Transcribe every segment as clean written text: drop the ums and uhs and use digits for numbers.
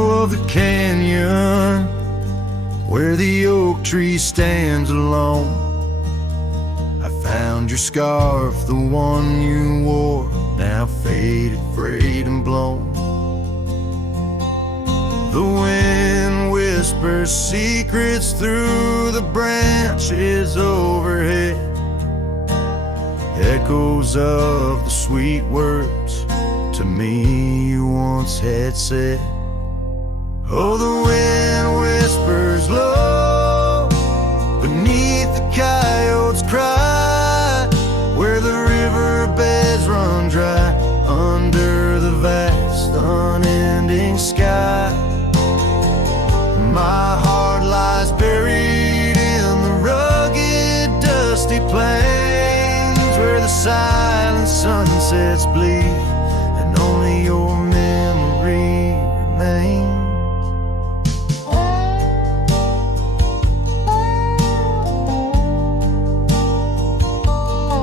shadow of the canyon, where the oak tree stands alone, I found your scarf, the one you wore, now faded, frayed and blown. The wind whispers secrets through the branches overhead, echoes of the sweet words to me you once had said. Oh, the wind whispers low beneath the coyote's cry, where the riverbeds run dry under the vast unending sky. My heart lies buried in the rugged, dusty plains, where the silent sunsets bleed and only your memory remains.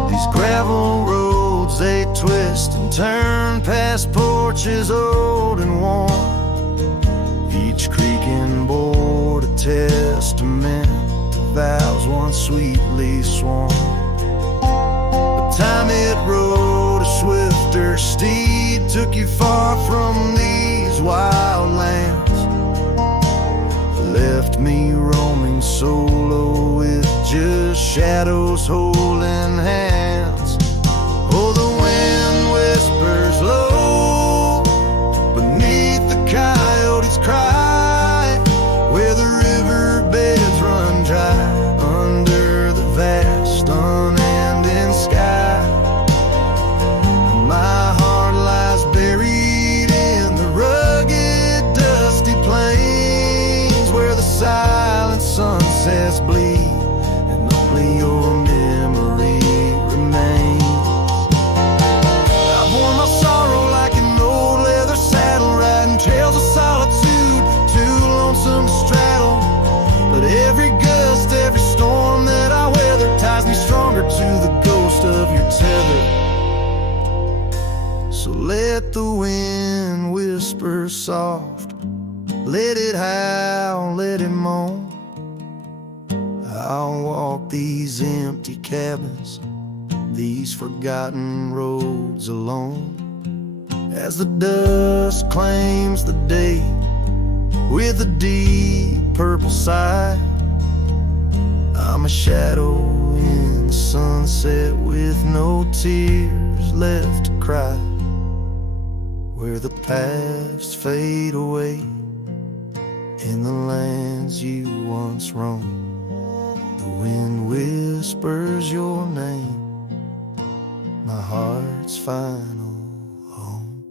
These gravel roads, they twist and turn past porches old and worn, each creaking board a testament to vows once sweetly sworn. But time it rode a swifter steed, took you far from these wild lands, left me roaming solo with just shadows holding hands. Oh, the wind whispers low beneath the coyote's cry, where the riverbeds run dry under the vast unending sky. My heart lies buried in the rugged, dusty plains, where the silent sunsets bleed and only your memory remains. I've worn my sorrow like an old leather saddle, riding trails of solitude, too lonesome to straddle. But every gust, every storm that I weather ties me stronger to the ghost of your tether. So let the wind whisper soft, let it howl, let it moan. I'll walk these empty cabins, these forgotten roads alone, as the dust claims the day with a deep purple sigh. I'm a shadow in the sunset with no tears left to cry, where the paths fade away in the lands you once roamed. The wind whispers your name, my heart's final home.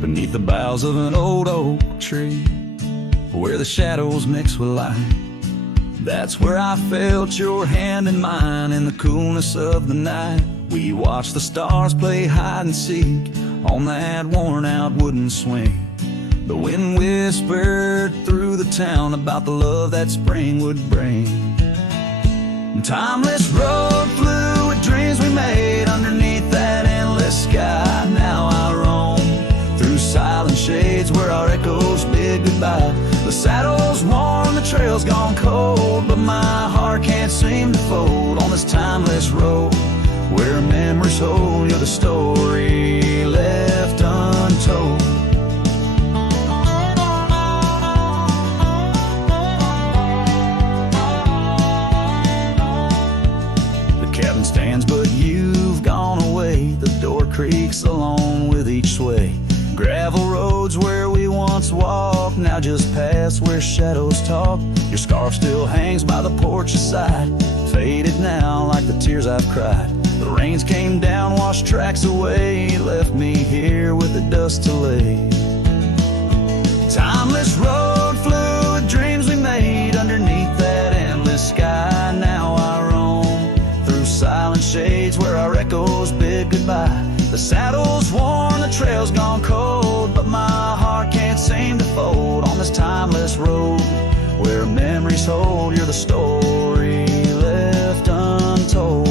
Beneath the boughs of an old oak tree, where the shadows mix with light, that's where I felt your hand in mine in the coolness of the night. We watched the stars play hide and seek on that worn out wooden swing. The wind whispered through the town about the love that spring would bring. Timeless road flew with dreams we made underneath that endless sky. Now I roam through silent shades where our echoes bid goodbye. The saddle's worn, the trail's gone cold, but my heart can't seem to fold on this timeless road where memories hold. You're the story left untold. The cabin stands, but you've gone away. The door creaks along with each sway. Gravel roads where we once walked, now just past where shadows talk. Your scarf still hangs by the porch's side, faded now like the tears I've cried. The rains came down, washed tracks away, left me here with the dust to lay. Timeless road flew with dreams we made underneath that endless sky. Now I roam through silent shades where our echoes bid goodbye. The saddle's worn, the trail's gone cold, this timeless road where memories hold. You're the story left untold.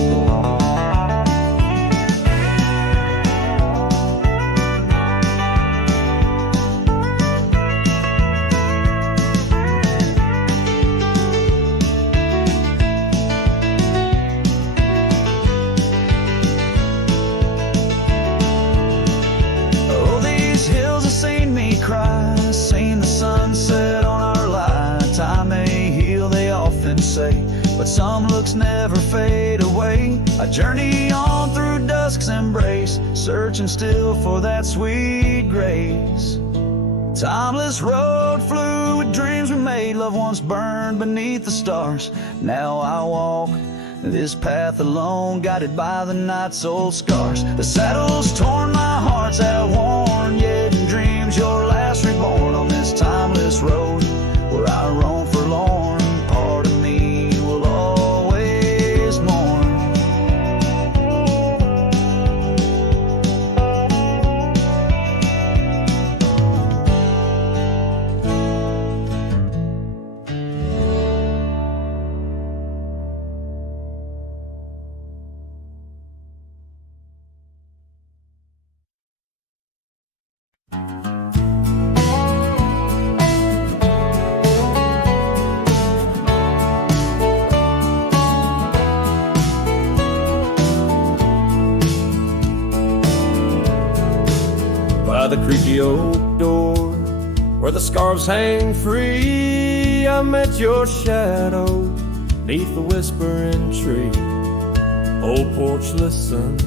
Seen the sunset on our line. Time may heal, they often say, but some looks never fade away. I journey on through dusk's embrace, searching still for that sweet grace. Timeless road, flew with dreams we made. Love once burned beneath the stars. Now I walk this path alone, guided by the night's old scars. The saddle's torn, my heart's outworn, yet in dreams your last reborn on this timeless road where I roam forlorn. Part of me will always mourn. By the creaky oak door where the scarves hang free, I met your shadow neath the whispering tree. Old porch, listen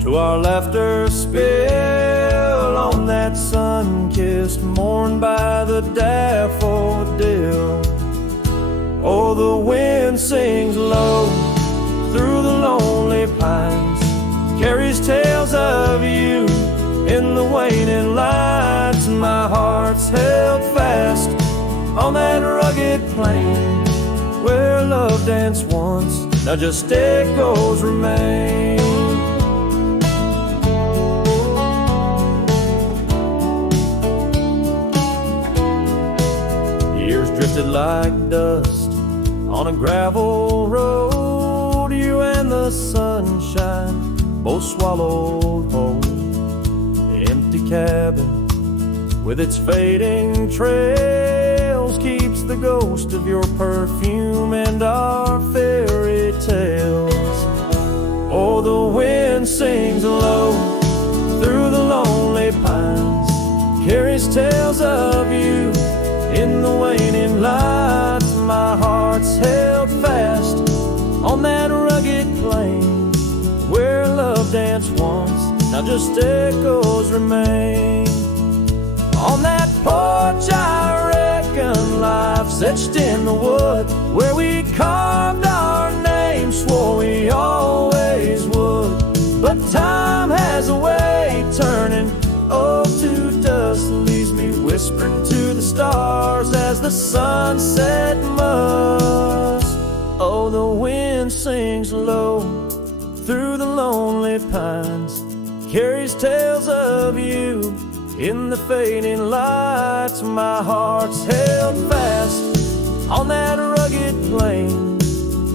to our laughter spill on that sun-kissed morn by the daffodil. Oh, the wind sings low through the lonely pines, carries tales of you in the waning lights. My heart's held fast on that rugged plain where love danced once, now just echoes remain. Years drifted like dust on a gravel road. You and the sunshine both swallowed whole. Empty cabin with its fading trails keeps the ghost of your perfume and our fairy tales. Oh, the wind sings low through the lonely pines, carries tales of you in the waning lights. My heart's held fast on that rugged plain where love danced once, now just echoes remain. On that porch I reckon life's etched in the wood where we carved our names, swore we always would. But time has a way turning oh to dust, leaves me whispering to the stars as the sunset must. Oh, the wind sings low through the lonely pines, carries tales of you in the fading lights. My heart's held fast on that rugged plain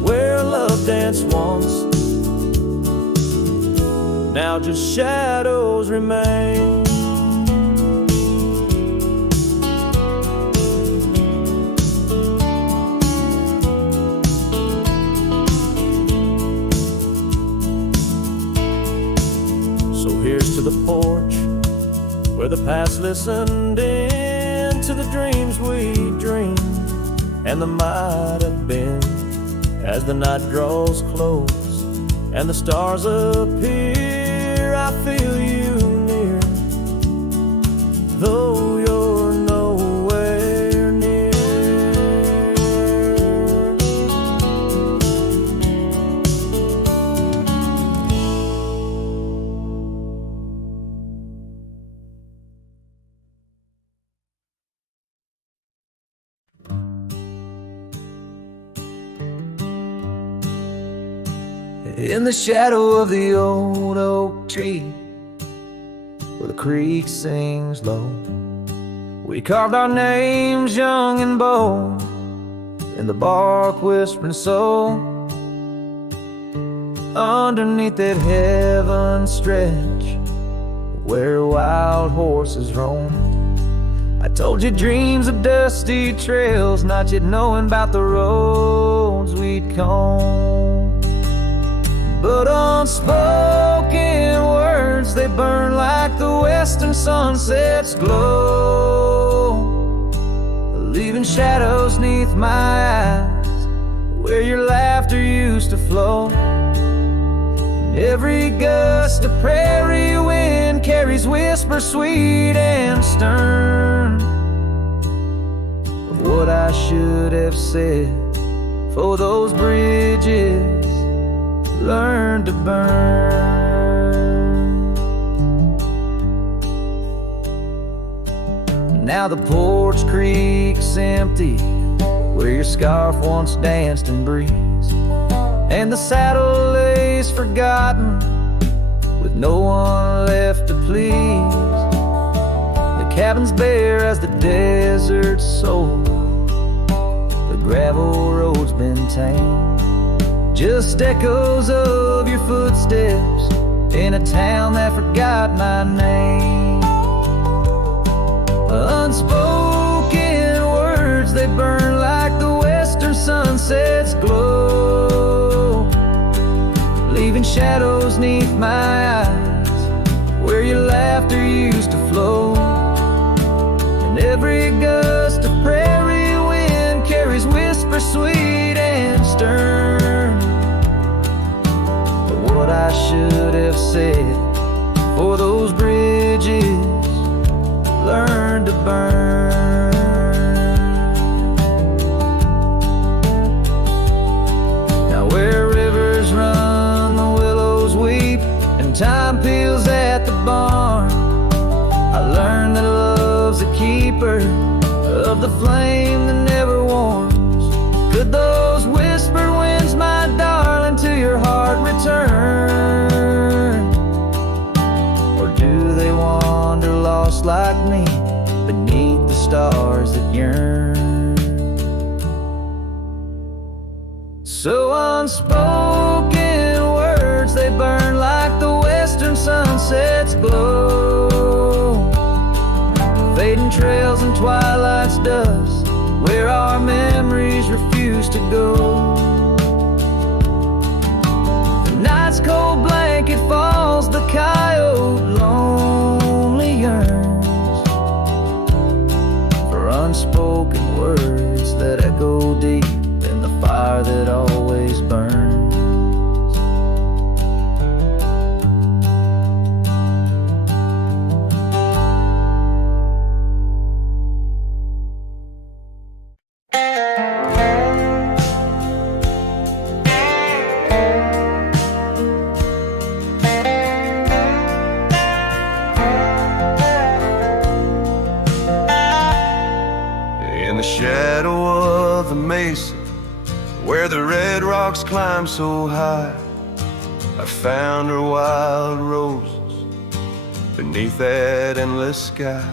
where love danced once, now just shadows remain. So here's to the porch where the past listened in to the dreams we dreamed and the might have been. As the night draws close and the stars appear, I feel you near, though you're nowhere near. In the shadow of the old oak tree where the creek sings low, We carved our names young and bold in the bark whispering soul. Underneath that heaven stretch where wild horses roam. I told you dreams of dusty trails, not yet knowing about the roads we'd comb. But unspoken words, they burn like the western sunset's glow, leaving shadows neath my eyes where your laughter used to flow. And every gust of prairie wind carries whispers sweet and stern of what I should have said, for those bridges learned to burn. Now the porch creak's empty where your scarf once danced in breeze, and the saddle lays forgotten with no one left to please. The cabin's bare as the desert's soul, the gravel road's been tamed, just echoes of your footsteps in a town that forgot my name. Unspoken words, they burn like the western sunset's glow, leaving shadows neath my eyes where your laughter used to flow. And every gust of prairie wind carries whispers sweet and stern of what I should have said, for those bridges learn to burn. Now where rivers run, the willows weep, and time peels at the barn, I learned that love's a keeper of the flame that never warms. Could those whispered winds, my darling, to your heart return? Or do they wander lost like me beneath the stars that yearn? So unspoken words, they burn like the western sunset's glow, fading trails and twilight's dust where our memories refuse to go. The night's cold blanket falls, the coyote lonely yearns for unspoken words that echo deep in the fire that always burns. In the shadow of the mesa where the red rocks climb so high, I found her wild roses beneath that endless sky.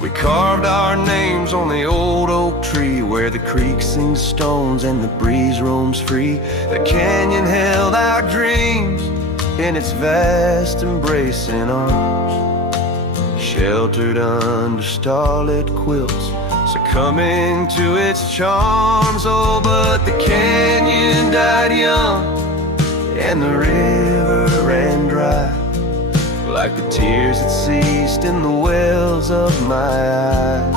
We carved our names on the old oak tree where the creek sings stones and the breeze roams free. The canyon held our dreams in its vast embracing arms, sheltered under starlit quilts, succumbing to its charms. Oh, but the canyon died young and the river ran dry, like the tears that ceased in the wells of my eyes.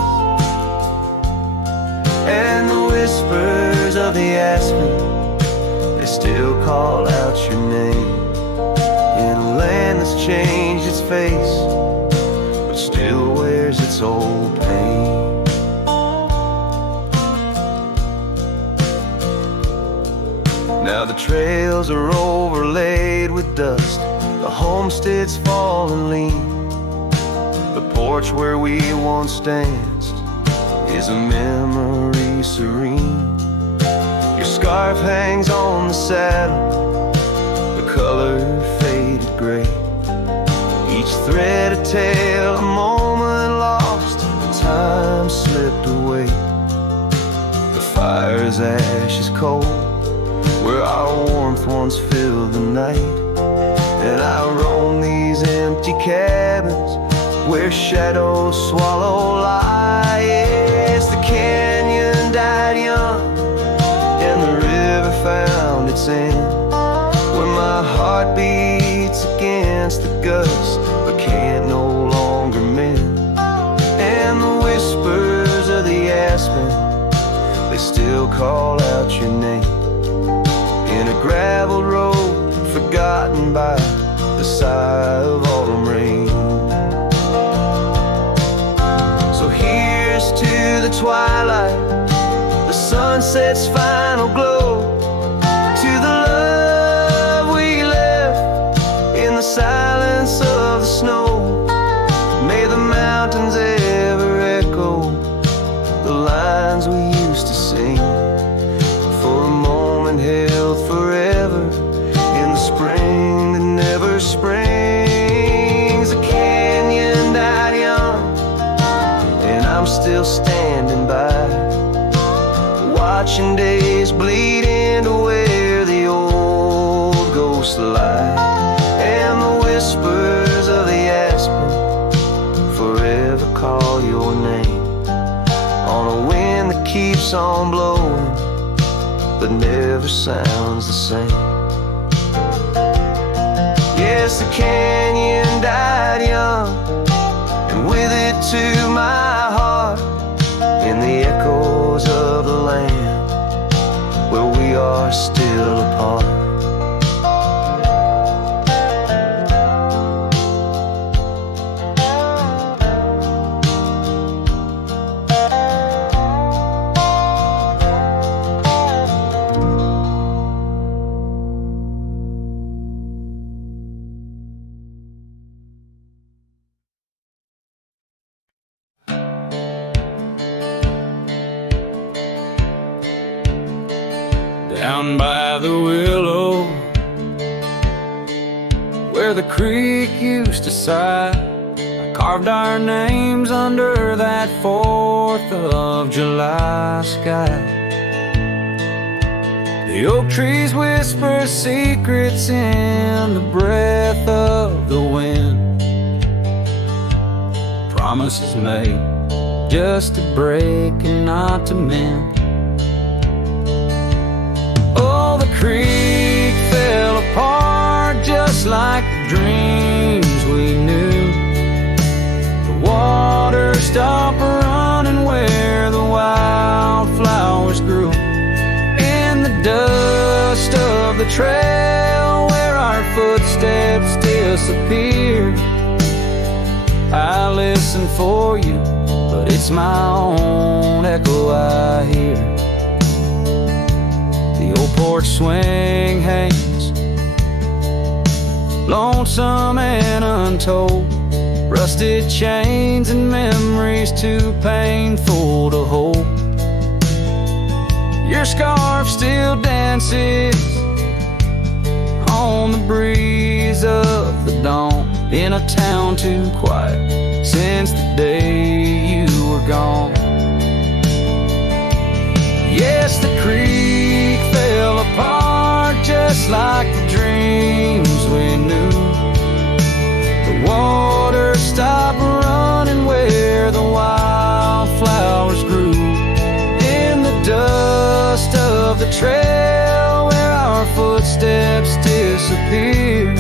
And the whispers of the aspen, they still call out your name in a land that's changed its face but still wears its old pain. Now the trails are overlaid with dust, the homestead's fallen lean. The porch where we once danced is a memory serene. Your scarf hangs on the saddle, the color faded gray, each thread a tale, a moment lost fire's ashes cold, where our warmth once filled the night. And I roam these empty cabins where shadows swallow light. Yes, the canyon died young and the river found its end, where my heart beats against the gust but can't no longer mend. And the whispers of the aspen, they still call out your name in a graveled road forgotten by the sigh of autumn rain. So here's to the twilight, the sunset's final glow, to the love we left in the silence of the snow. May the mountains ever echo the lines we used to sing, for a moment held forever in the spring that never springs. The canyon died young and I'm still standing by, watching days bleed into where the old ghosts lie. And the whispers of the aspen forever call your name on a wind that keeps on blowing but never sounds the same. Yes, the canyon died young, and with it to my heart, in the echoes of the land where we are still apart. Down by the willow, where the creek used to sigh, I carved our names under that 4th of July sky. The oak trees whisper secrets in the breath of the wind, promises made just to break and not to mend. The creek fell apart just like the dreams we knew. The water stopped running where the wildflowers grew. In the dust of the trail where our footsteps disappeared, I listen for you, but it's my own echo I hear. The old porch swing hangs, lonesome and untold, rusted chains and memories too painful to hold. Your scarf still dances on the breeze of the dawn, in a town too quiet since the day you were gone. Yes, the creek fell apart just like the dreams we knew. The water stopped running where the wildflowers grew. In the dust of the trail where our footsteps disappeared,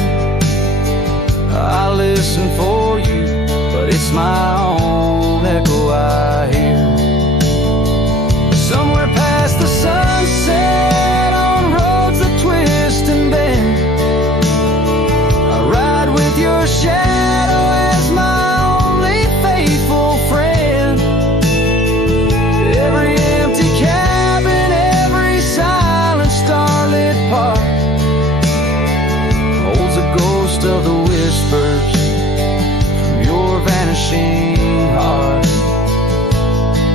I listen for you, but it's my own echo I hear. Somewhere past the sunset, on roads that twist and bend, I ride with your shadow as my only faithful friend. Every empty cabin, every silent starlit park holds a ghost of the whispers from your vanishing heart.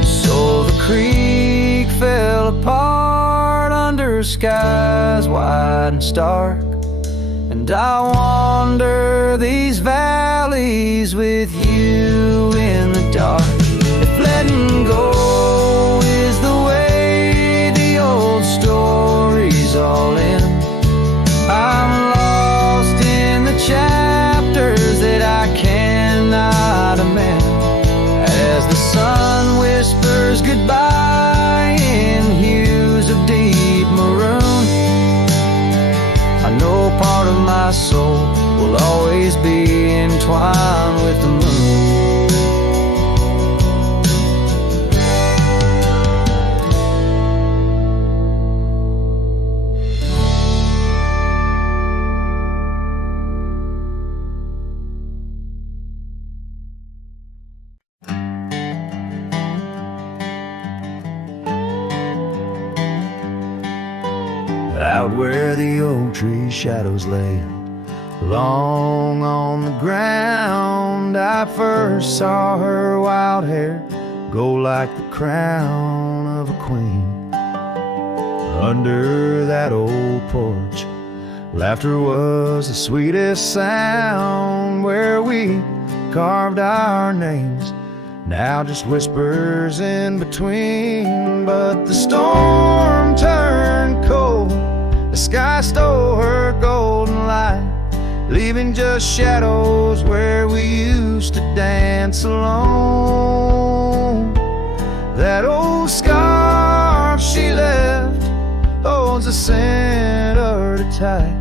So the creek fell apart under skies wide and stark, and I wander these valleys with you in the dark. If letting go is the way men. As the sun whispers goodbye in hues of deep maroon, I know part of my soul will always be entwined with the moon. Out where the oak tree shadows lay long on the ground, I first saw her wild hair go like the crown of a queen. Under that old porch, laughter was the sweetest sound. Where we carved our names, now just whispers in between. But the storm turned cold, the sky stole her golden light, leaving just shadows where we used to dance alone. That old scarf she left holds a scent of her tight.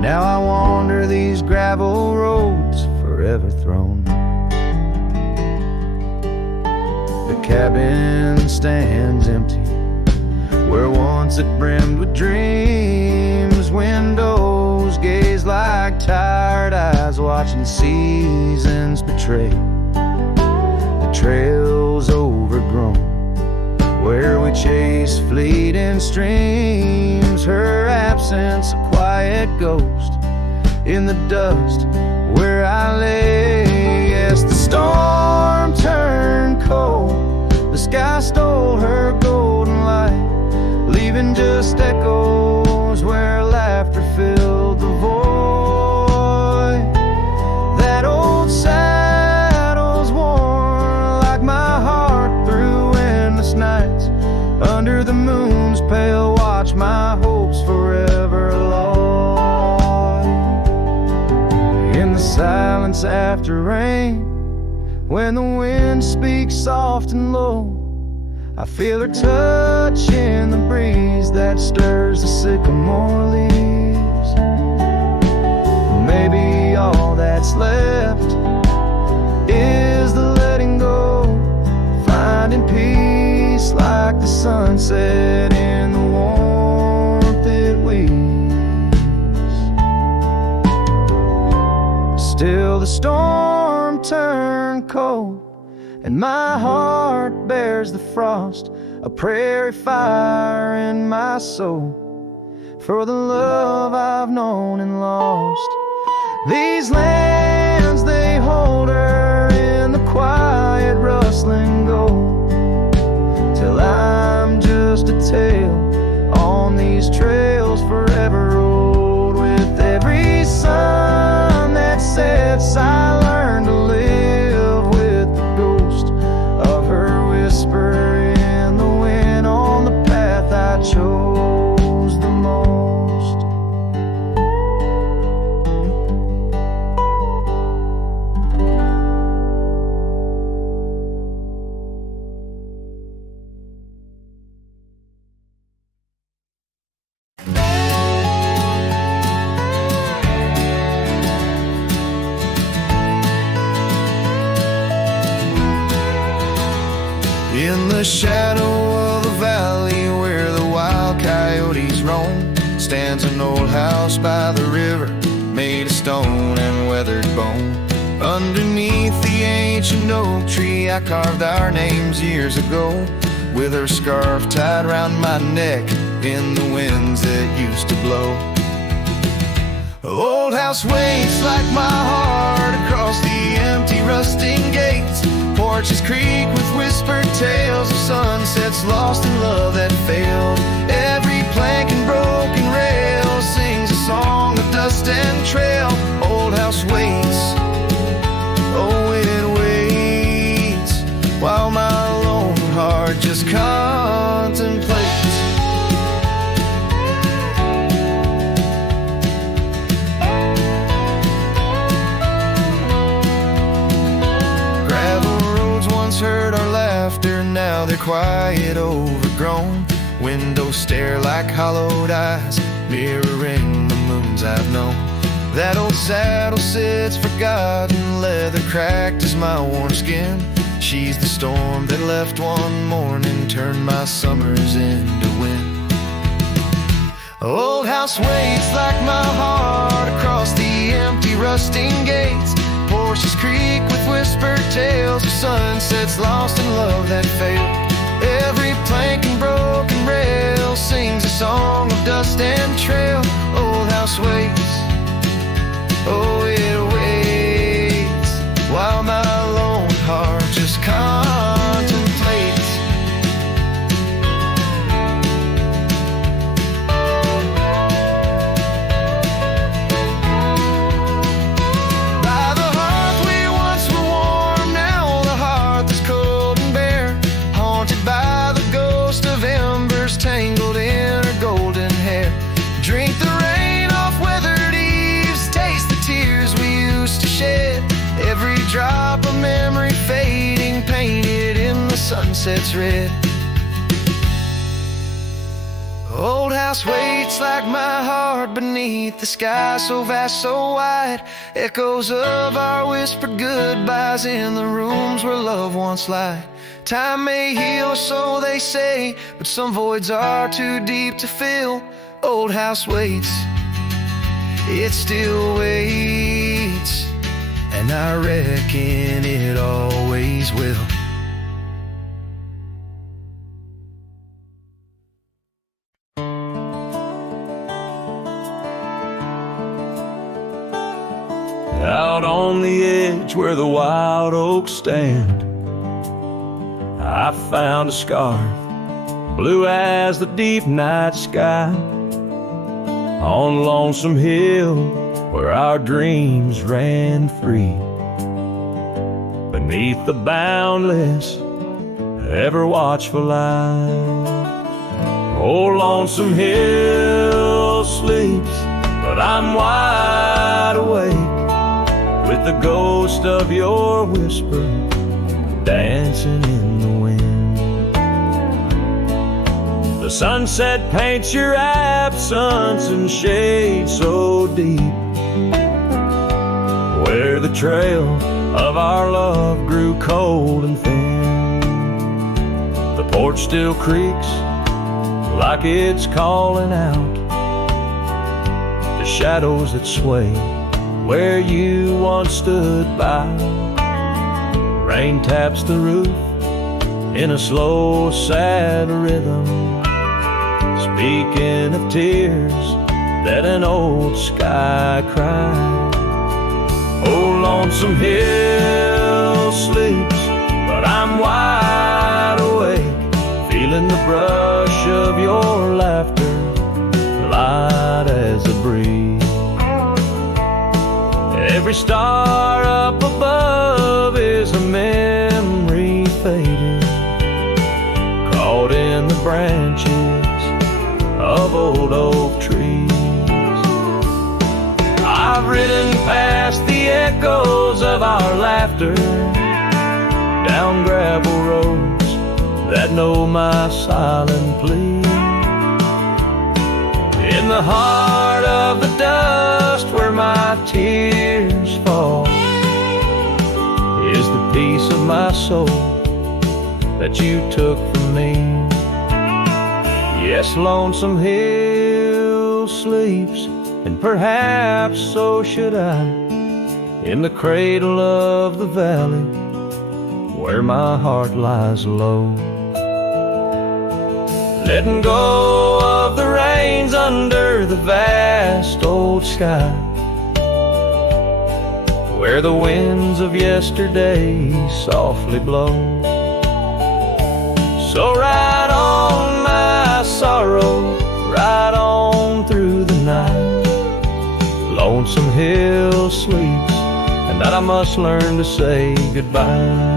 Now I wander these gravel roads forever thrown. The cabin stands empty where once it brimmed with dreams. Windows gaze like tired eyes watching seasons betray. The trail's overgrown where we chase fleeting streams. Her absence a quiet ghost in the dust where I lay. Yes, the storm turned cold, the sky stole her golden light, leaving just echoes where laughter filled the void. That old saddle's worn like my heart through endless nights. Under the moon's pale watch, my hopes forever lost. In the silence after rain, when the wind speaks soft and low, I feel her touch in the breeze that stirs the sycamore leaves. Maybe all that's left is the letting go, finding peace like the sunset in the warmth it weaves. Still the storm turned cold, and my heart bears the frost, a prairie fire in my soul, for the love I've known and lost. These lands, they hold her in the quiet rustling gold, till I'm just a tale on these trails forever old. With every sun that sets, I learn to live with the ghost of her whisper in the wind on the path I chose the most. In the shadow of the valley where the wild coyotes roam, stands an old house by the river, made of stone and weathered bone. Underneath the ancient oak tree, I carved our names years ago, with her scarf tied round my neck in the winds that used to blow. The old house waits like my heart across the empty rusting gates. Porches creak with whispered tales of sunsets lost in love that failed. Every plank and broken rail sings a song of dust and trail. Old house waits, oh it waits, while my lone heart just contemplates. now they're quiet, overgrown. Windows stare like hollowed eyes, mirroring the moons I've known. That old saddle sits forgotten, leather cracked as my worn skin. She's the storm that left one morning, turned my summers into wind. Old house waits like my heart across the empty rusting gates. Porches creak with whispered tales of sunsets lost in love that failed. Every plank and broken rail sings a song of dust and trail. Old house waits, oh it waits, while my lone heart just contemplates. By the hearth we once were warm, now the hearth is cold and bare, haunted by the ghost of embers tangled in her golden hair. Drink the rain off weathered eaves, taste the tears we used to shed. Every drop of memory fading, painted in the sunset's red. Old house waits like my heart beneath the sky so vast, so wide. Echoes of our whispered goodbyes in the rooms where love once lied. Time may heal, so they say, but some voids are too deep to fill. Old house waits, it still waits, and I reckon it always will. Out on the edge where the wild oaks stand, I found a scarf, blue as the deep night sky, on Lonesome Hill where our dreams ran free, beneath the boundless, ever watchful eye. Oh, Lonesome Hill sleeps, but I'm wide awake, with the ghost of your whisper dancing in the wind. The sunset paints your absence in shade so deep, where the trail of our love grew cold and thin. The porch still creaks like it's calling out to shadows that sway where you once stood by. Rain taps the roof in a slow, sad rhythm, speaking of tears that an old sky cried. Oh, Lonesome Hill sleeps, but I'm wide awake, feeling the brush of your laughter, light as a breeze. Every star up above is a memory faded, caught in the branches of old oak trees. I've ridden past the echoes of our laughter, down gravel roads that know my silent plea. In the heart of the dust where my tears fall is the piece of my soul that you took from me. Yes, Lonesome Hill sleeps, and perhaps so should I, in the cradle of the valley where my heart lies low. Letting go of the reins under the vast old sky, where the winds of yesterday softly blow. So ride on, my sorrow, ride on through the night. Lonesome Hill sleeps, and that I must learn to say goodbye.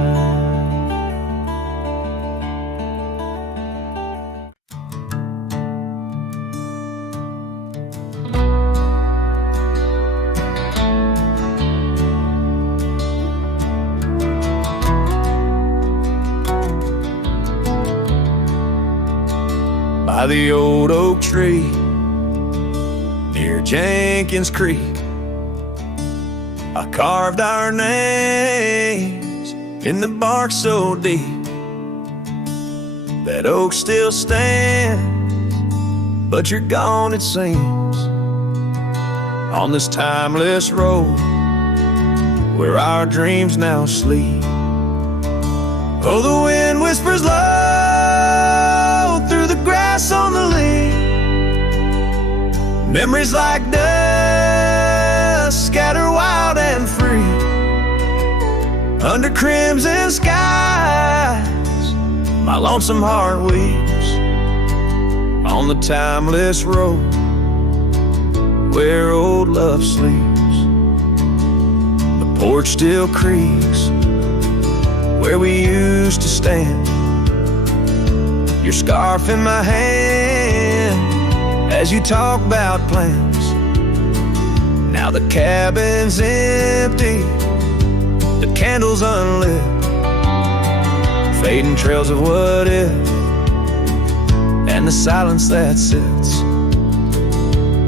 by the old oak tree near Jenkins Creek. I carved our names in the bark so deep that oak still stands, but you're gone it seems, on this timeless road where our dreams now sleep. Oh, the wind whispers low through the grass on the lea. Memories like dust scatter wild and free under crimson skies. My lonesome heart weeps on the timeless road where old love sleeps. The porch still creaks where we used to stand, your scarf in my hand as you talk about plans. Now the cabin's empty, the candles unlit, fading trails of what if, and the silence that sits.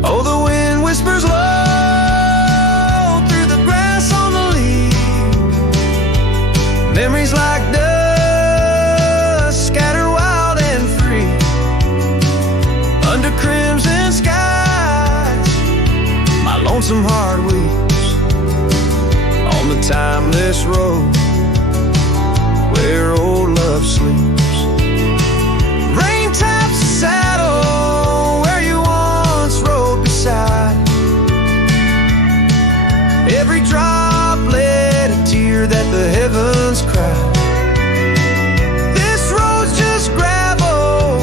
Oh, the wind whispers low through the grass on the lea. Memories like dust scatter wild and free under crimson skies. My lonesome heart weeps on the timeless road where old love sleeps. Rain taps the saddle where you once rode beside. Every droplet a tear that the heavens cry. This road's just gravel,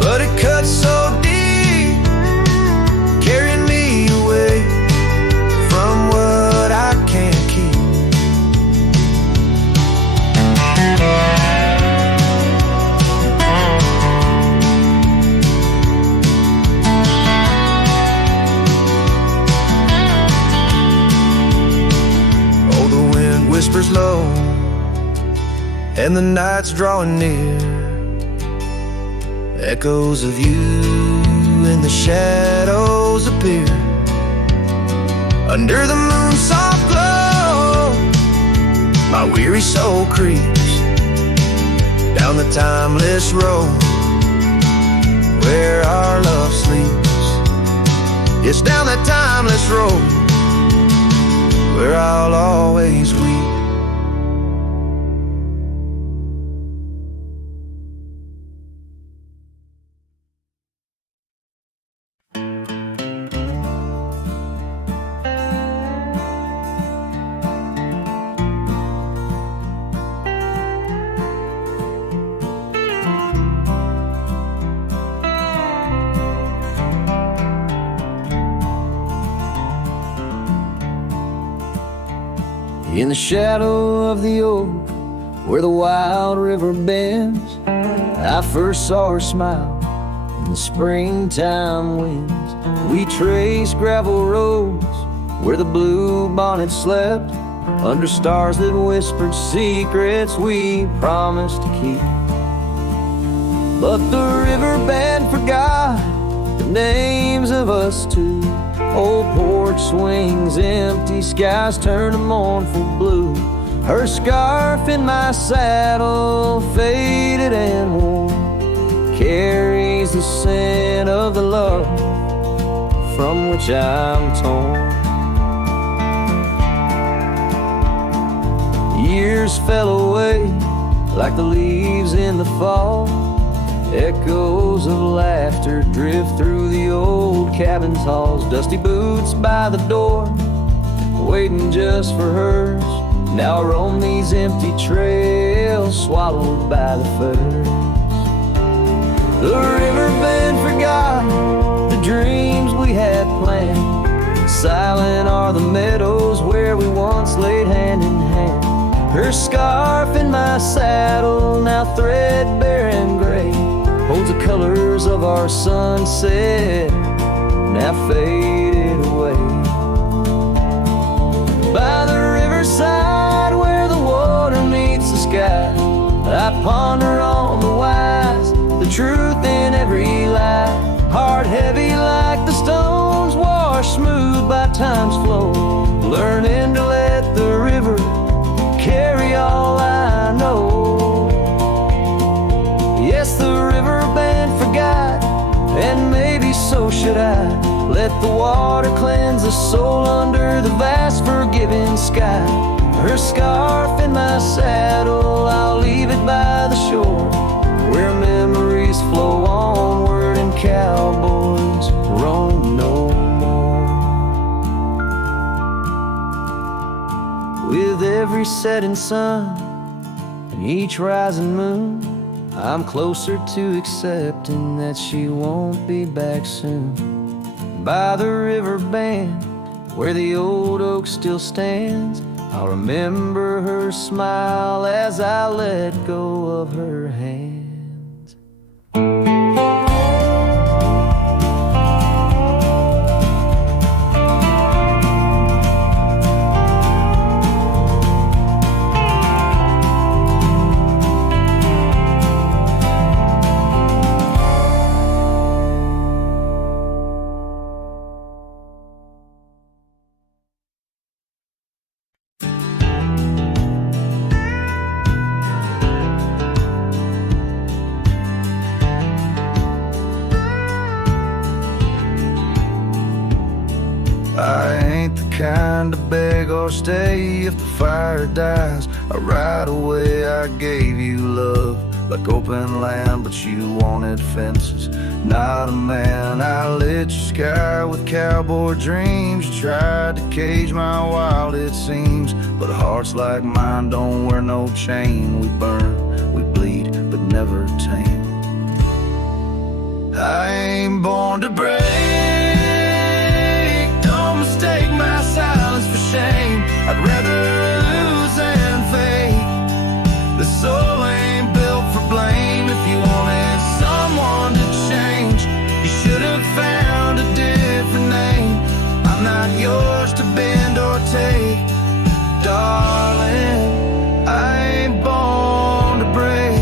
but it cuts so deep, carrying me away from what I can't keep. Oh, the wind whispers low and the night's drawing near. Echoes of you in the shadows appear under the moon's soft glow. My weary soul creeps down the timeless road where our love sleeps. It's down that timeless road where I'll always weep. In the shadow of the oak, where the wild river bends, I first saw her smile in the springtime winds. We traced gravel roads where the blue bonnet slept, under stars that whispered secrets we promised to keep. But the riverbed forgot the names of us two. Old porch swings empty, skies turn to mournful blue. Her scarf in my saddle, faded and worn, carries the scent of the love from which I'm torn. Years fell away like the leaves in the fall. Echoes of laughter drift through the old cabin's halls. Dusty boots by the door, waiting just for hers. Now I roam these empty trails, swallowed by the furs. The riverbed forgot the dreams we had planned. Silent are the meadows where we once laid hand in hand. Her scarf in my saddle, now threadbare and gray, holds the colors of our sunset, now faded away. By the riverside where the water meets the sky, I ponder on the wise, the truth in every are smooth by time's flow, learning to let the river carry all I know. Yes, the river band forgot, and maybe so should I. Let the water cleanse the soul under the vast forgiving sky. Her scarf in my saddle, I'll leave it by the shore, where memories flow onward and cowboys roam no more. With every setting sun and each rising moon, I'm closer to accepting that she won't be back soon. By the river band, where the old oak still stands, I'll remember her smile as I let go of her hands. I ain't the kind to beg or stay. If the fire dies, right away I gave you love like open land, but you wanted fences. Not a man, I lit your sky with cowboy dreams. You tried to cage my wild, it seems, but hearts like mine don't wear no chain. We burn, we bleed, but never tame. I ain't born to break. Mistake my silence for shame. I'd rather lose than fake. The soul ain't built for blame. If you wanted someone to change, you should have found a different name. I'm not yours to bend or take, darling. I ain't born to break.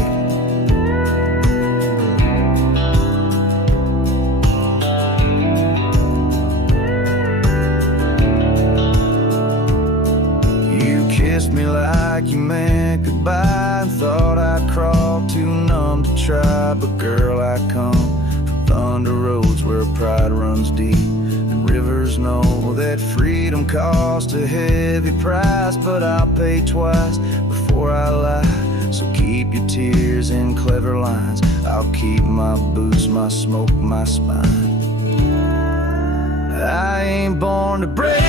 Kissed me like you meant goodbye, and thought I'd crawl too numb to try. But girl, I come from thunder roads where pride runs deep, and rivers know that freedom costs a heavy price. But I'll pay twice before I lie, so keep your tears in clever lines. I'll keep my boots, my smoke, my spine. I ain't born to break.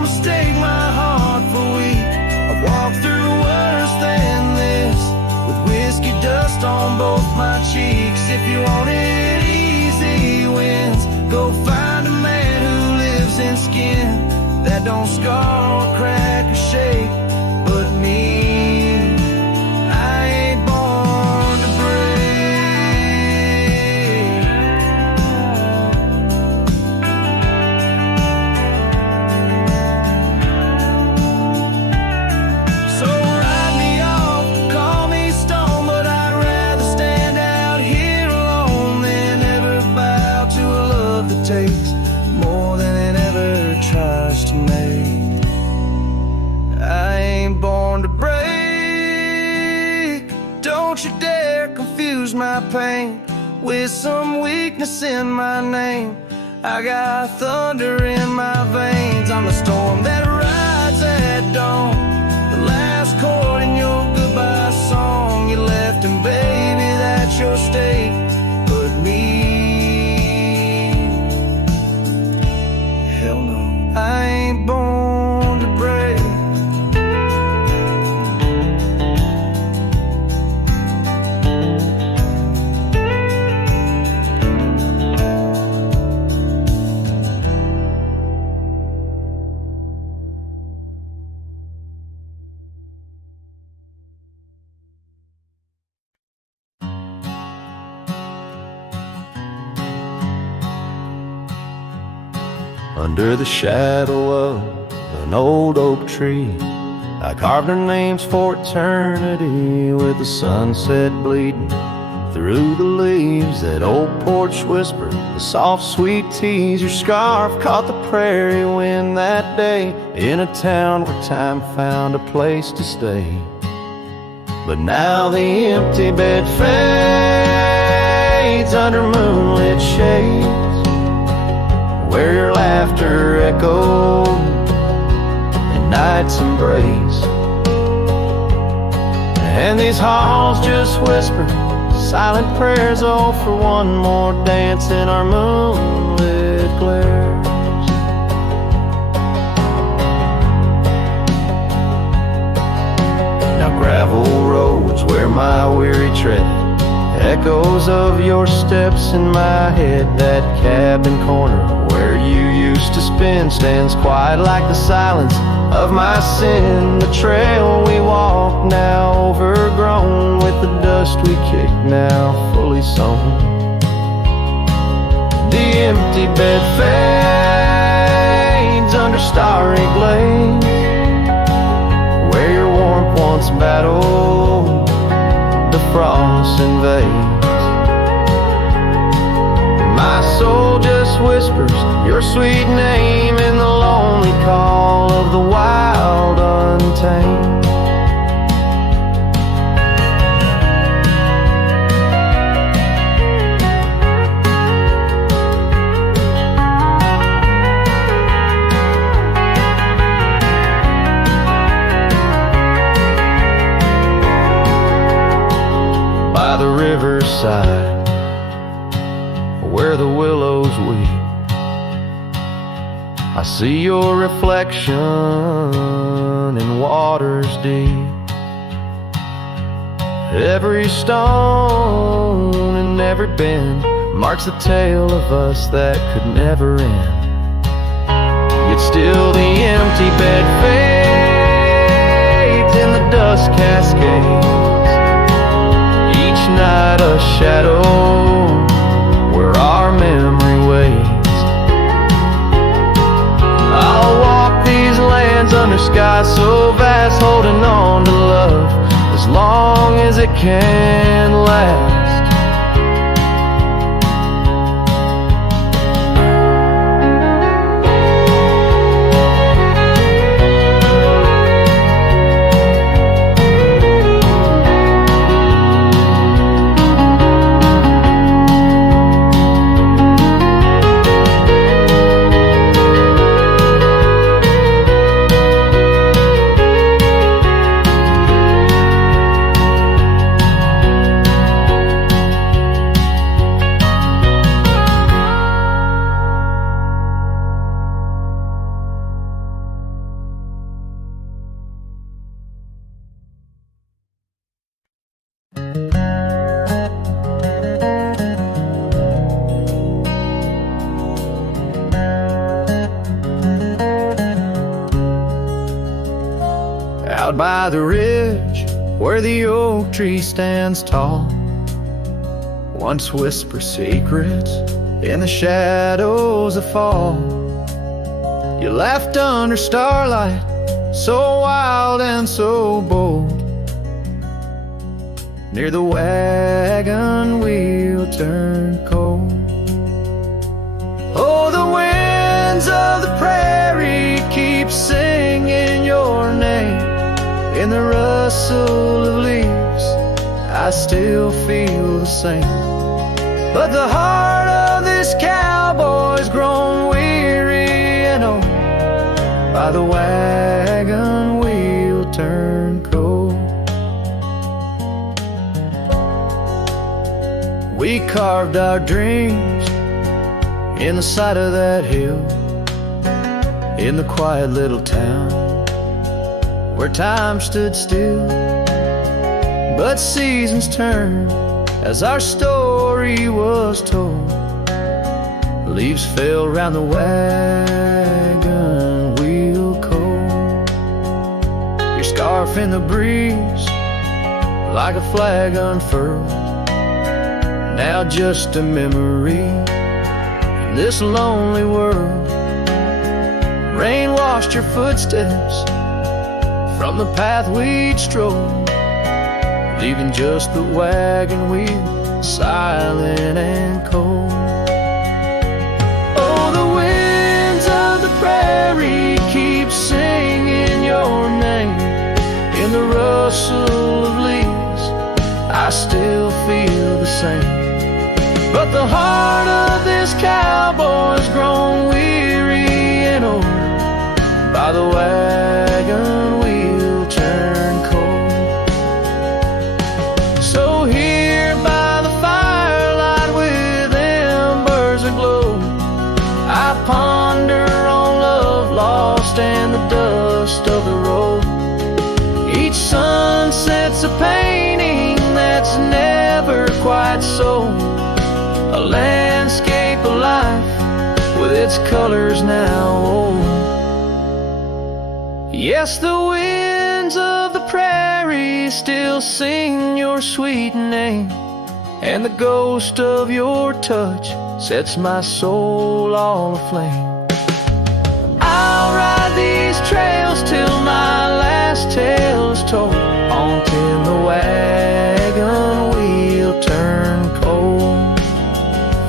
Mistake my heart for weak. I've walked through worse than this, with whiskey dust on both my cheeks. If you wanted easy wins, go find a man who lives in skin that don't scar or crack or shake. But me, I ain't born to break. Takes more than it ever tries to make. I ain't born to break. Don't you dare confuse my pain with some weakness in my name. I got thunder in my veins. I'm the storm that rides at dawn, the last chord in your goodbye song. You left, and baby, that's your state. But me, I ain't born to break. Under the shadow of an old oak tree, I carved our names for eternity, with the sunset bleeding through the leaves, that old porch whisper, the soft sweet tease. Your scarf caught the prairie wind that day, in a town where time found a place to stay. But now the empty bed fades under moonlit shades, where your laughter echoed in night's embrace. And these halls just whisper silent prayers, oh, for one more dance in our moonlit glares. Now gravel roads where my weary tread, echoes of your steps in my head. That cabin corner where you used to spend stands quiet like the silence of my sin. The trail we walk now overgrown, with the dust we kick now fully sown. The empty bed fades under starry glaze, where your warmth once battled the frost invades. My soul just whispers your sweet name in the lonely call of the wild untamed. By the riverside, where the willows weep, I see your reflection in waters deep. Every stone and every bend marks the tale of us that could never end. Yet still the empty bed fades in the dust cascades, each night a shadow where our memory waits. I'll walk these lands under skies so vast, holding on to love as long as it can last. Out by the ridge where the oak tree stands tall, once whisper secrets in the shadows of fall. You laughed under starlight, so wild and so bold. Near the wagon wheel turned cold. Oh, the winds of the prairie keep singing your name. In the rustle of leaves, I still feel the same. But the heart of this cowboy's grown weary and old, by the wagon wheel turned cold. We carved our dreams in the side of that hill, in the quiet little town where time stood still. But seasons turned as our story was told. Leaves fell round the wagon wheel cold. Your scarf in the breeze like a flag unfurled, now just a memory in this lonely world. Rain washed your footsteps from the path we'd strolled, leaving just the wagon wheel silent and cold. Oh, the winds of the prairie keep singing your name. In the rustle of leaves, I still feel the same. But the heart of this cowboy's grown weary and old by the wagon wheel turned cold. So here by the firelight with embers aglow, I ponder on love lost and the dust of the road. Each sunset's a painting that's never quite sold, a landscape of life with its colors now old. Yes, the winds of the prairie still sing your sweet name, and the ghost of your touch sets my soul all aflame. I'll ride these trails till my last tale is told, haunting the wagon wheel turn cold.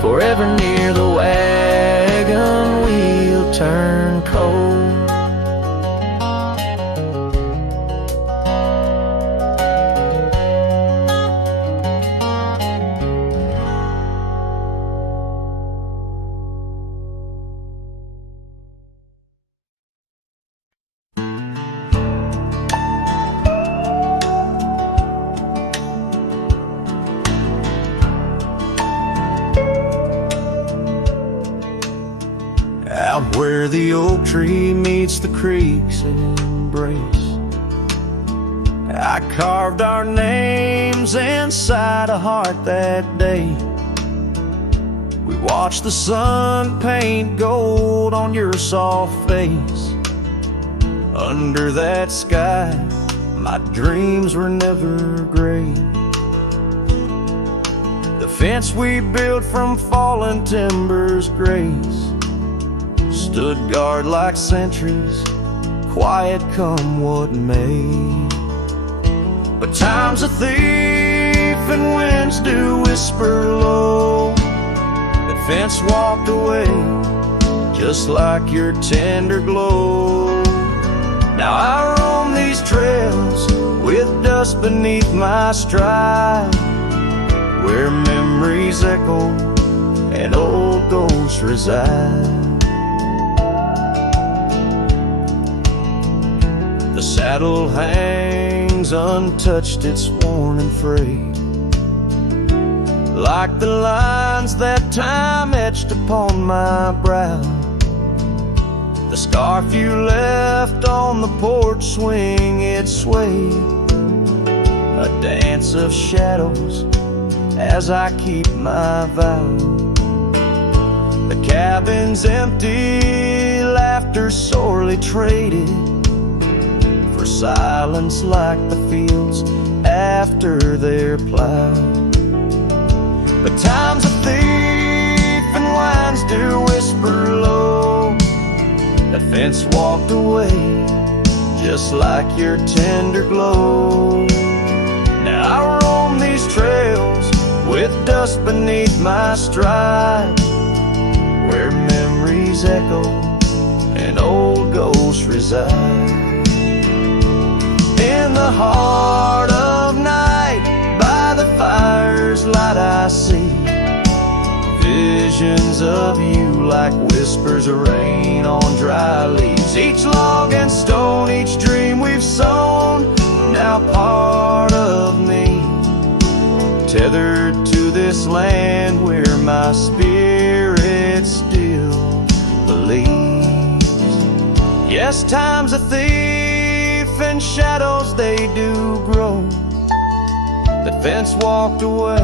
Forever near the wagon wheel turn cold. Out where the oak tree meets the creek's embrace, I carved our names inside a heart that day. We watched the sun paint gold on your soft face. Under that sky, my dreams were never gray. The fence we built from fallen timbers grace stood guard like sentries, quiet come what may. But time's a thief and winds do whisper low. That fence walked away just like your tender glow. Now I roam these trails with dust beneath my stride, where memories echo and old ghosts reside. The saddle hangs untouched, it's worn and frayed, like the lines that time etched upon my brow. The scarf you left on the porch swing, it swayed, a dance of shadows as I keep my vow. The cabin's empty, laughter sorely traded for silence like the fields after they're plowed. But time's a thief and winds do whisper low. That fence walked away just like your tender glow. Now I roam these trails with dust beneath my stride, where memories echo and old ghosts reside. In the heart of night, by the fire's light I see visions of you like whispers of rain on dry leaves. Each log and stone, each dream we've sown, now part of me, tethered to this land where my spirit still believes. Yes, time's a thief and shadows they do grow. The fence walked away,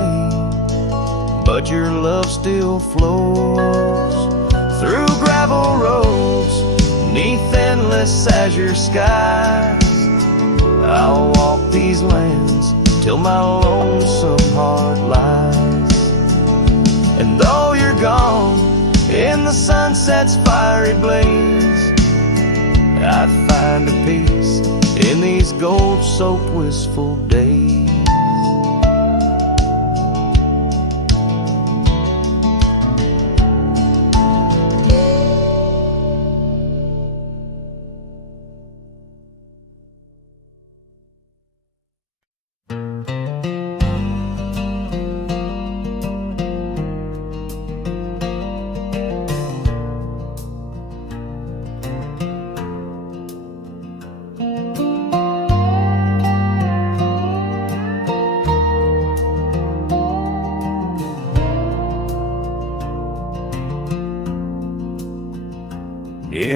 but your love still flows through gravel roads, neath endless azure skies. I'll walk these lands till my lonesome heart lies. And though you're gone in the sunset's fiery blaze, I'd find a peace in these gold-soaked wistful days.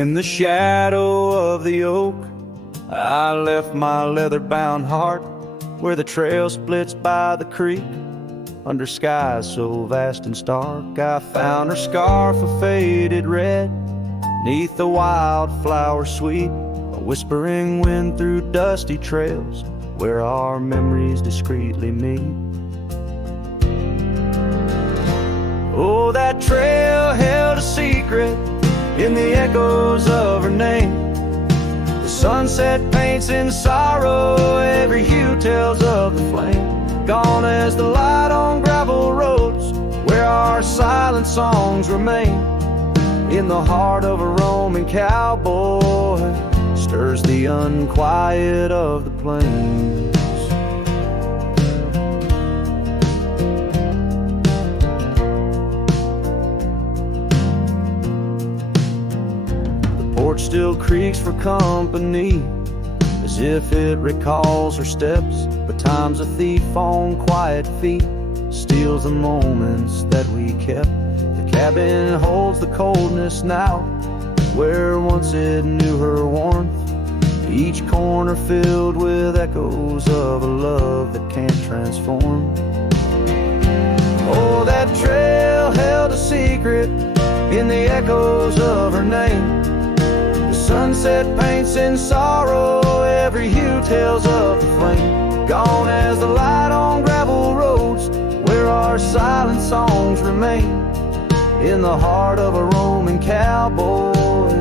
In the shadow of the oak, I left my leather-bound heart where the trail splits by the creek. Under skies so vast and stark, I found her scarf of faded red. 'Neath the wildflower sweet, a whispering wind through dusty trails where our memories discreetly meet. Oh, that trail held a secret in the echoes of her name. The sunset paints in sorrow, every hue tells of the flame. Gone as the light on gravel roads where our silent songs remain. In the heart of a Roman cowboy stirs the unquiet of the plains. The porch still creaks for company, as if it recalls her steps. But time's a thief on quiet feet, steals the moments that we kept. The cabin holds the coldness now, where once it knew her warmth. Each corner filled with echoes of a love that can't transform. Oh, that trail held a secret in the echoes of her name. The sunset paints in sorrow, every hue tells of the flame. Gone as the light on gravel roads where our silent songs remain. In the heart of a Roman cowboy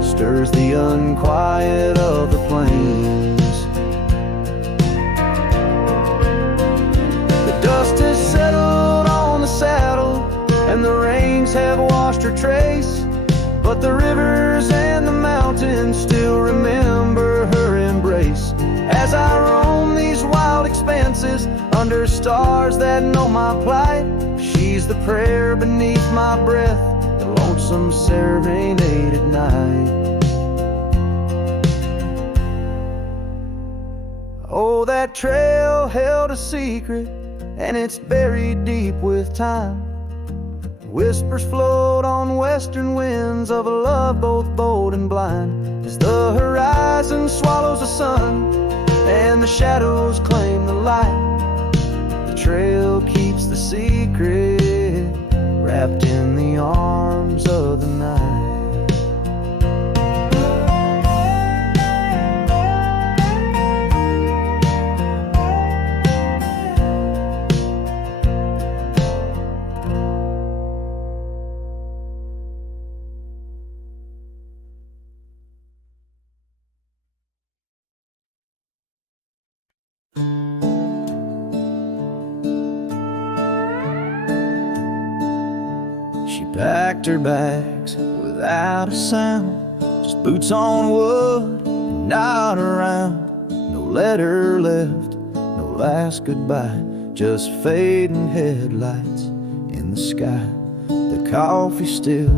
stirs the unquiet of the plains. The dust has settled on the saddle and the rains have washed her trace, but the rivers and the mountains still remember her embrace. As I roam these wild expanses under stars that know my plight, she's the prayer beneath my breath, the lonesome serenade at night. Oh, that trail held a secret, and it's buried deep with time. Whispers float on western winds of a love both bold and blind. As the horizon swallows the sun and the shadows claim the light, the trail keeps the secret wrapped in the arms of the night. She packed her bags without a sound, just boots on wood and not around. No letter left, no last goodbye, just fading headlights in the sky. The coffee still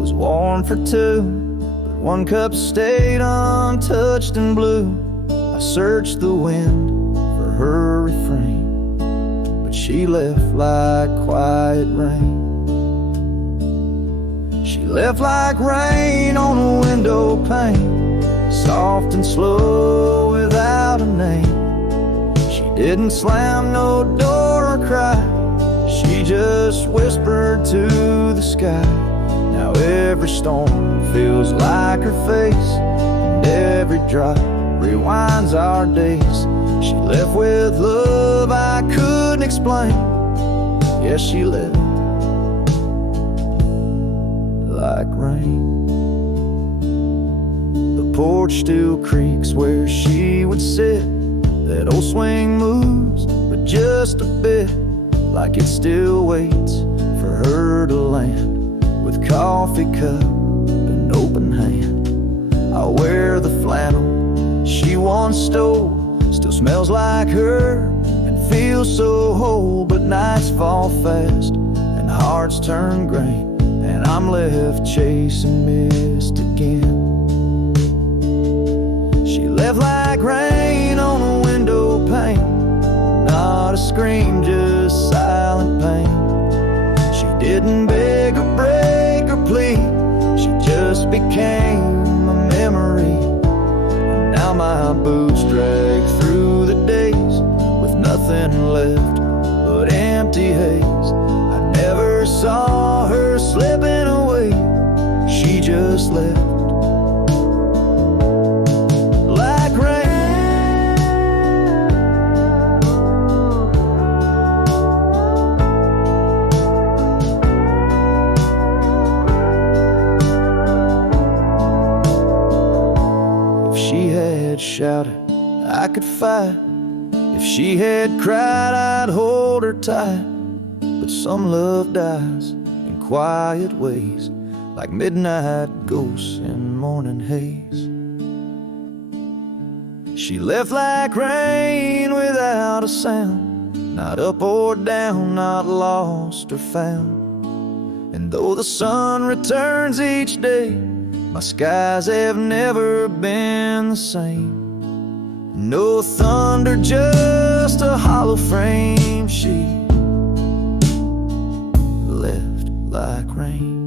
was warm for two, but one cup stayed untouched and blue. I searched the wind for her refrain, but she left like quiet rain. She left like rain on a window pane, soft and slow without a name. She didn't slam no door or cry, she just whispered to the sky. Now every storm feels like her face, and every drop rewinds our days. She left with love I couldn't explain. Yes, she left like rain. The porch still creaks where she would sit. That old swing moves, but just a bit, like it still waits for her to land. With coffee cup and open hand, I'll wear the flannel she once stole. Still smells like her and feels so whole. But nights fall fast and hearts turn gray, and I'm left chasing mist again. She left like rain on a window pane, not a scream, just silent pain. She didn't beg or break or plead, she just became memory. Now my boots drag through the days with nothing left but empty haze. I never saw her slipping away, she just left like rain. If she had shouted, I could fight. If she had cried, I'd hold her tight. But some love dies in quiet ways, like midnight ghosts in morning haze. She left like rain without a sound, not up or down, not lost or found. And though the sun returns each day, my skies have never been the same. No thunder, just a hollow frame. She left like rain.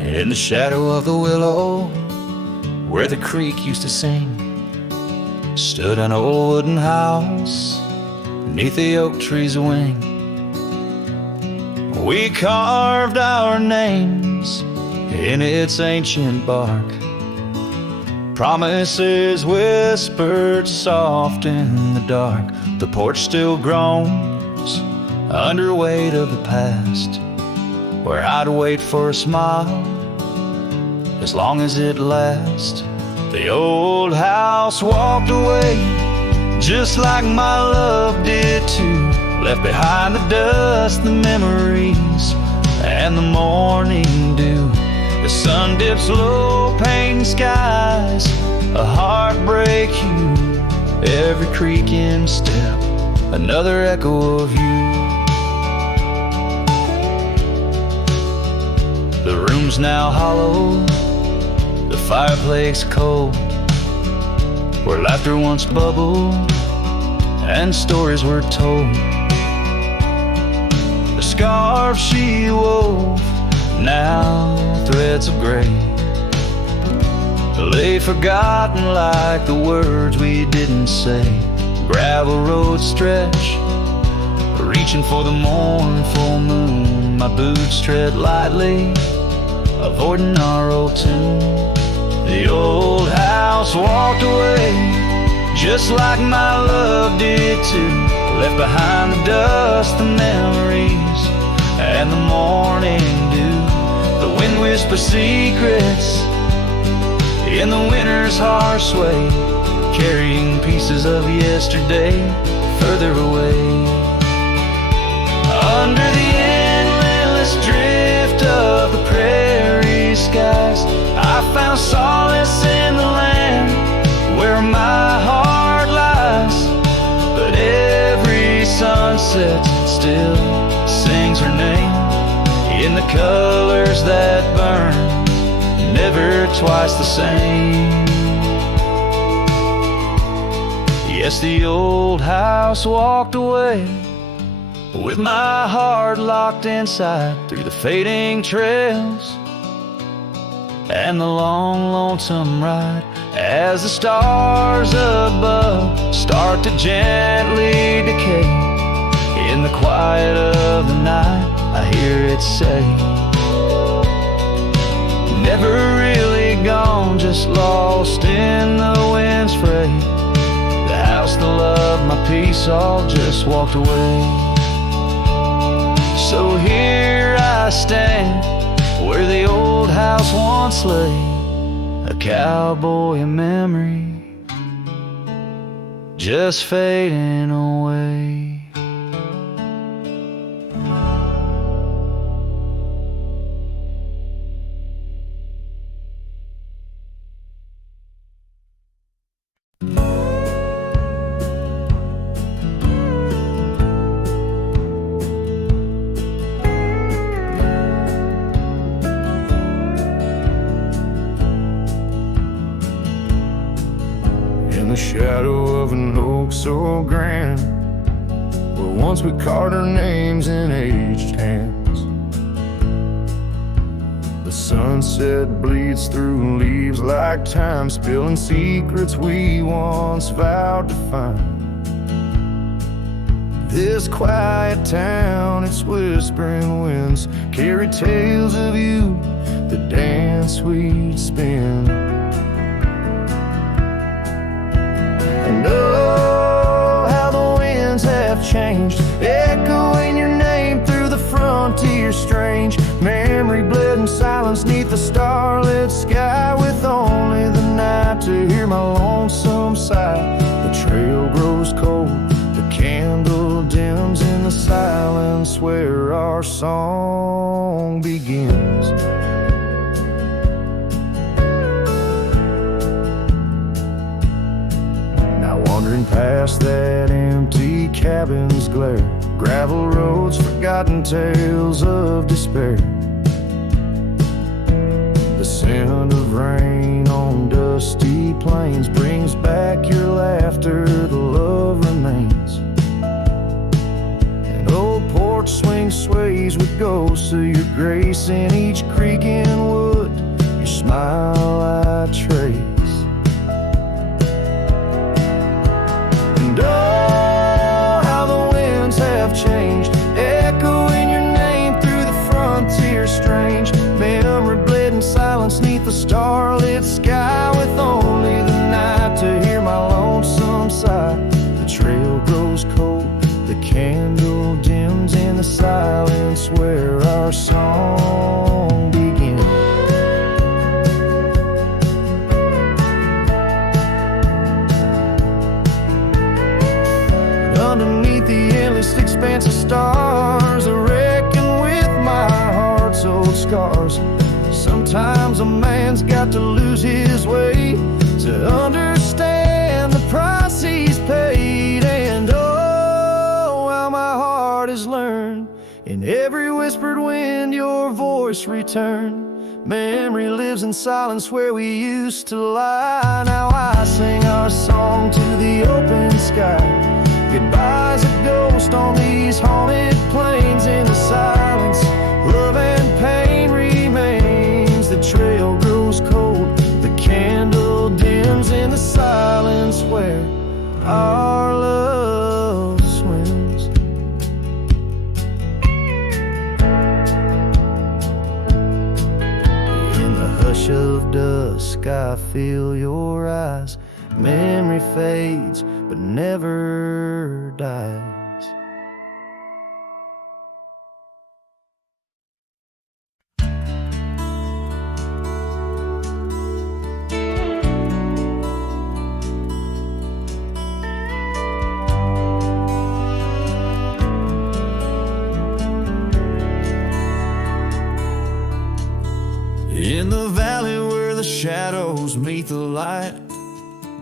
In the shadow of the willow, where the creek used to sing, stood an old wooden house beneath the oak tree's wing. We carved our names in its ancient bark, promises whispered soft in the dark. The porch still groans under weight of the past, where I'd wait for a smile as long as it lasts. The old house walked away, just like my love did too. Left behind the dust, the memories, and the morning dew. The sun dips low, painting skies, a heartbreak hue. Every creaking step, another echo of you. The room's now hollow, the fireplace cold, where laughter once bubbled and stories were told. The scarf she wove, now threads of gray, lay forgotten like the words we didn't say. Gravel roads stretch, reaching for the mournful moon. My boots tread lightly, avoiding our old tune. The old house walked away, just like my love did too. Left behind the dust, the memories, and the morning dew. The wind whispers secrets in the winter's harsh sway, carrying pieces of yesterday further away. Under the endless drift of the prairie skies, I found solace in the land where my heart lies. But every sunset still sings her name in the colors that burn, never twice the same. Yes, the old house walked away, with my heart locked inside, through the fading trails and the long, lonesome ride. As the stars above start to gently decay, in the quiet of the night I hear it say, never really gone, just lost in the wind's fray. The house, the love, my peace all just walked away. So here I stand, where the old house once lay, a cowboy in memory, just fading away. in the shadow of an oak so grand, where once we carved our names in aged hands. The sunset bleeds through leaves like time, spilling secrets we once vowed to find. This quiet town, its whispering winds carry tales of you, the dance we'd spin. And oh, how the winds have changed, echoing your name through the frontier strange. Memory bled in silence neath the starlit sky, with only the night to hear my lonesome sigh. The trail grows cold, the candle dims in the silence where our song begins. Now wandering past that empty cabin's glare, gravel roads, forgotten tales of despair. The scent of rain on dusty plains brings back your laughter, the love remains. An old porch swing sways with ghosts of your grace in each creek and wood, your smile I trace. And oh, how the winds have changed, echoing your name through the frontier strange. Memory bled in silence neath the starlit sky, with only the night to hear my lonesome sigh. The trail grows cold, the candle dims in the silence where our song begins. Underneath the endless expanse of stars, I reckon with my heart's old scars. Sometimes a man's got to lose his way to understand the price he's paid. And oh, how my heart has learned, in every whispered wind your voice returned. Memory lives in silence where we used to lie. Now I sing our song to the open sky. Goodbye's a ghost on these haunted plains. In the silence, love and pain remains. The trail grows cold, the candle dims in the silence where our love swims. In the hush of dusk I feel your eyes. Memory fades but never dies. In the valley where the shadows meet the light,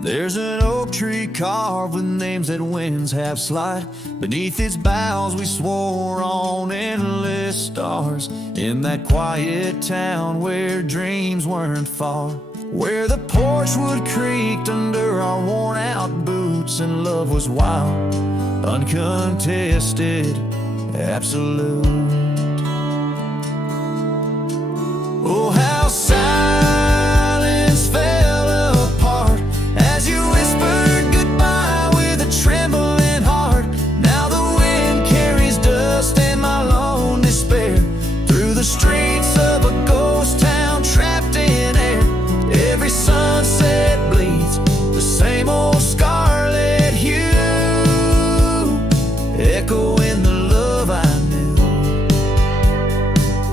there's an oak tree carved with names that winds have slide. Beneath its boughs we swore on endless stars, in that quiet town where dreams weren't far, where the porch wood creaked under our worn out boots, and love was wild, uncontested, absolute. Oh, how silence fell apart as you whispered goodbye with a trembling heart. Now the wind carries dust and my lone despair through the streets of a ghost town trapped in air. Every sunset bleeds the same old scarlet hue, echoing the love I knew,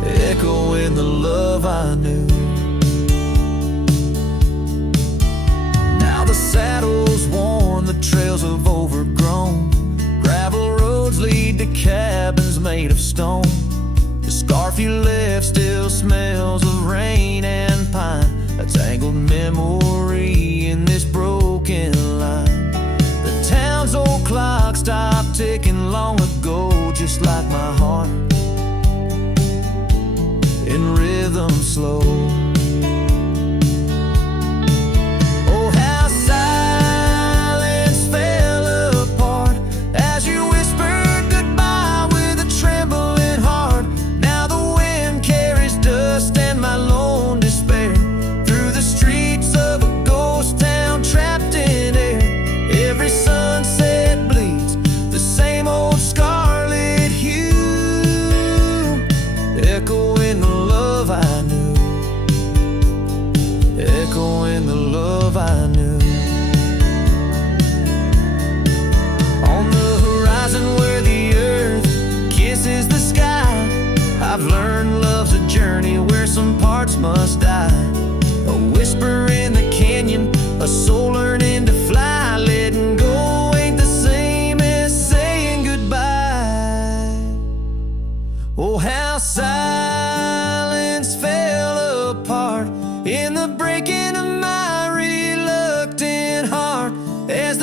echoing the love I knew. Now the saddle's worn, the trails have overgrown, gravel roads lead to cabins made of stone. The scarf you left still smells of rain and pine, a tangled memory in this broken line. The town's old clock stopped ticking long ago, just like my heart, in rhythm slow. Oh, how silence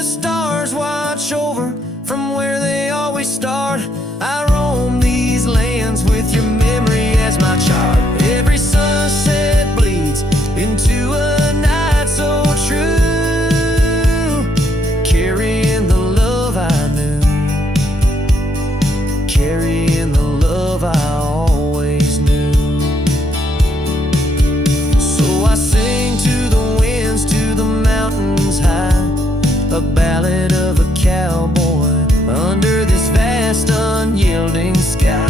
the stars watch over from where they always start. I roam these lands with your memory as my chart. Every sunset bleeds into a night so true, carrying the love I knew, carrying the love I always knew. So I sing to the winds, to the mountains high, a ballad of a cowboy under this vast unyielding sky.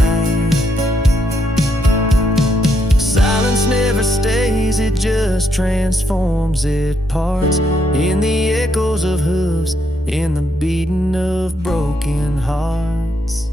Silence never stays, it just transforms, it parts in the echoes of hooves, in the beating of broken hearts.